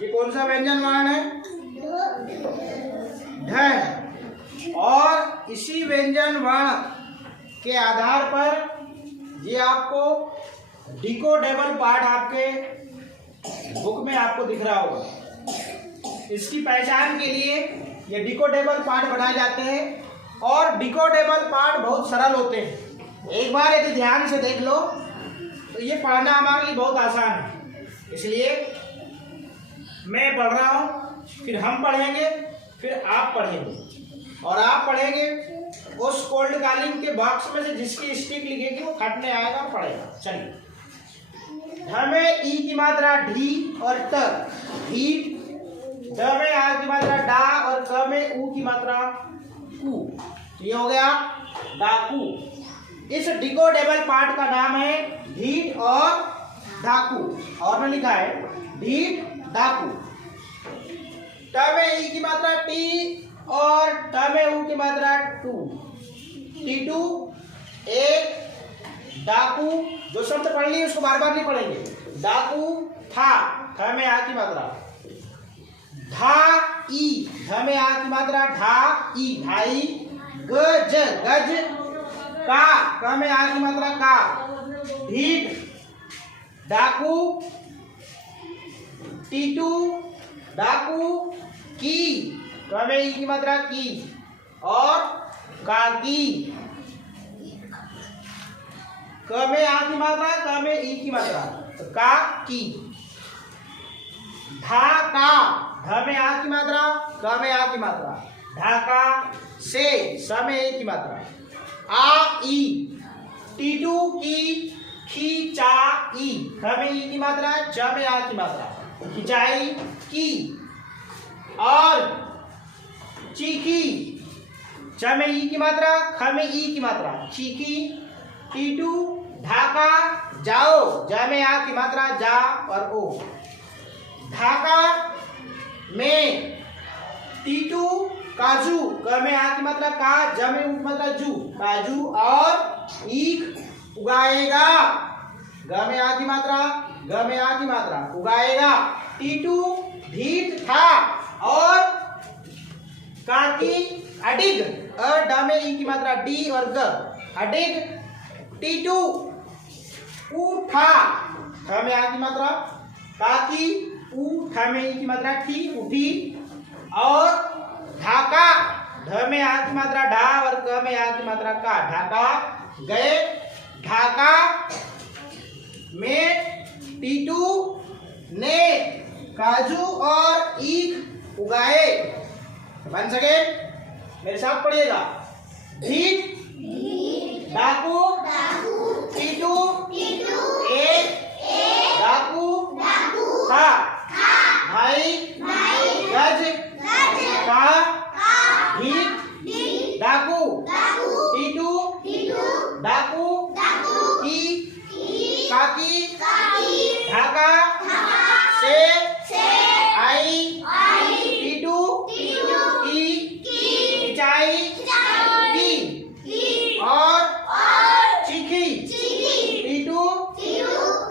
ये कौन सा व्यंजन वर्ण है? ढ। और इसी व्यंजन वर्ण के आधार पर ये आपको डिकोडेबल पार्ट आपके बुक में आपको दिख रहा होगा। इसकी पहचान के लिए ये डिकोडेबल पार्ट बनाए जाते हैं और डिकोडेबल पार्ट बहुत सरल होते हैं। एक बार यदि ध्यान से देख लो तो ये पढ़ना हमारे लिए बहुत आसान है। इसलिए मैं पढ़ रहा हूँ, फिर हम पढ़ेंगे, फिर आप पढ़ेंगे और आप पढ़ेंगे उस कोल्ड कॉलिंग के बॉक्स में से जिसकी स्टिक लिखेगी वो फटने आएगा और पढ़ेगा। चलिए, ढ में ई की मात्रा ढी और त, ढीठ। ड में आ की मात्रा डा और क में ऊ की मात्रा कू। ये हो गया डाकू। इस डिकोडेबल पार्ट का नाम है ढीठ और डाकू। और में लिखा है ढीठ डाकू। ट में ई की मात्रा टी और ट में ऊ की मात्रा टू। टीटू एक डाकू। जो शब्द पढ़ लिए उसको बार बार नहीं पढ़ेंगे। डाकू था, थ में आ की मात्रा। ढा ई, ध में आ की मात्रा ढा ई, ढाई। गज गज का, क में आ की मात्रा का। ढीठ डाकू। टीटू डाकू। की, क में ई की मात्रा की और काकी। क में आ की मात्रा, क में ई की मात्रा, तो का की। ढाका, ढ में आ की मात्रा, क में आ की मात्रा। ढाका से, स में ए की मात्रा। आ ई। टीटू की, खींचा ई, ख में ई की मात्रा, च में आ की मात्रा। खिंचाई की। और चीखी, च में ई की मात्रा, ख में ई की मात्रा। चीखी। टीटू ढाका जाओ, ज में आ की मात्रा जा और ओ। ढाका में टीटू काजू, क में आ की मात्रा का, ज में ऊ की मात्रा जू, काजू। और ईख उगाएगा, ग में आ की मात्रा, ग में आ की मात्रा, उगाएगा। टीटू ढीठ था और काकी अडिग, अ ड में ई की मात्रा डी और ग, अडिग। टीटू उठा, ठ में आ की मात्रा, काकी ऊ, ठ में ई की मात्रा ठी, उठी। और ढाका, ढ में आ की मात्रा ढा और क में आ की मात्रा का, ढाका गए। ढाका में टीटू ने काजू और ईख उगाए। वन सेकेंड मेरे साथ पढ़िएगा। ढीठ डाकू, टीटू एक, डाकू था, भाई गज का। ढीठ डाकू, टीटू डाकू की, काकी ढाका से आई। टीटू की, खिंचाई की और चीखी। टीटू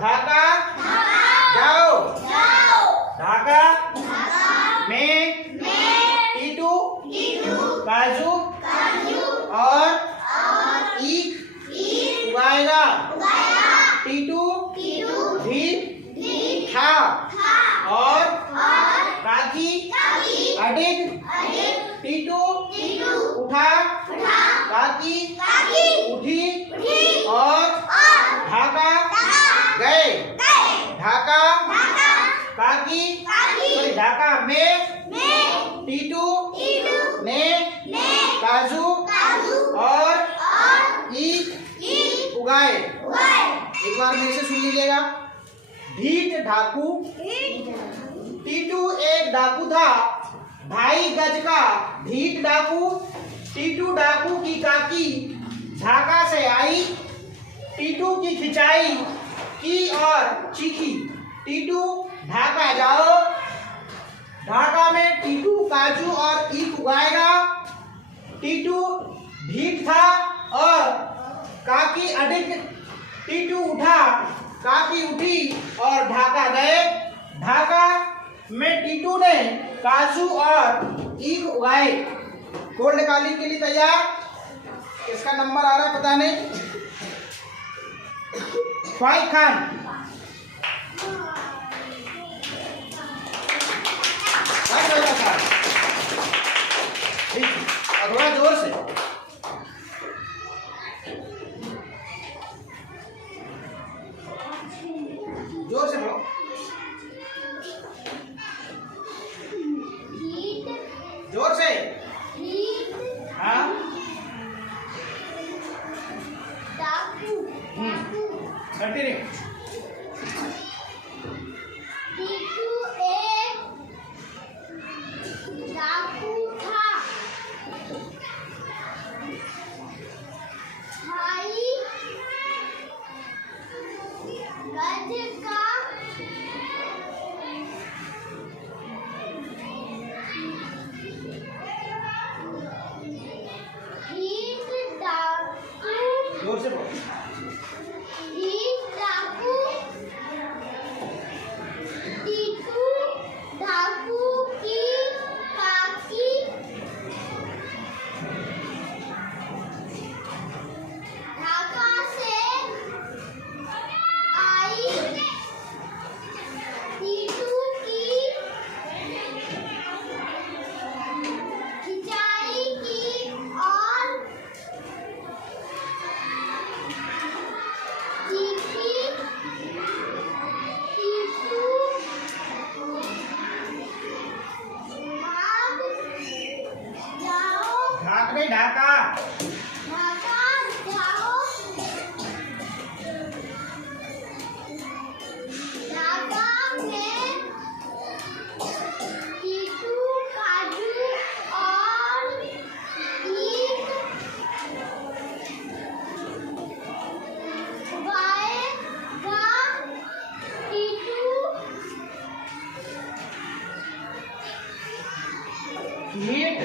ढाका जाओ, ढाका में टीटू काजू और ईख उगाएगा। टीटू ढीठ था और काकी अडिग। टीटू उठा, काकी उठी और ढाका गए। ढाका काकी, सॉरी ढाका में टीटू ने काजू और ईख उगाए। एक बार मेरे से सुन लीजिएगा। ढीठ डाकू, टीटू एक डाकू था, भाई गज का। ढीठ डाकू, टीटू डाकू की काकी ढाका से आई। टीटू की खिंचाई की और चीखी। टीटू ढाका जाओ, ढाका में टीटू काजू और ईख उगाएगा। टीटू ढीठ था और काकी अडिग। टीटू उठा, काकी उठी और ढाका गए। ढाका में टीटू ने काजू और ईख उगाए। गोल्ड कालीन के लिए तैयार। इसका नंबर आ रहा है पता नहीं। फाइक खान, थोड़ा जोर से, जोर से बोलो। जोर से। हाँ। कंटिन्यू। जोर से बोलो। ढाका हीट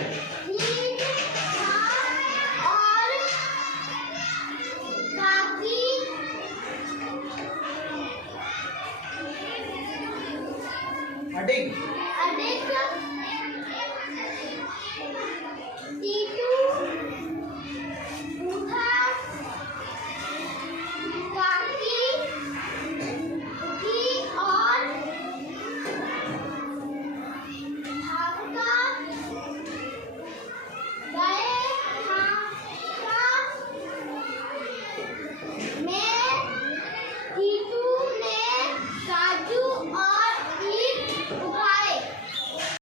अडिग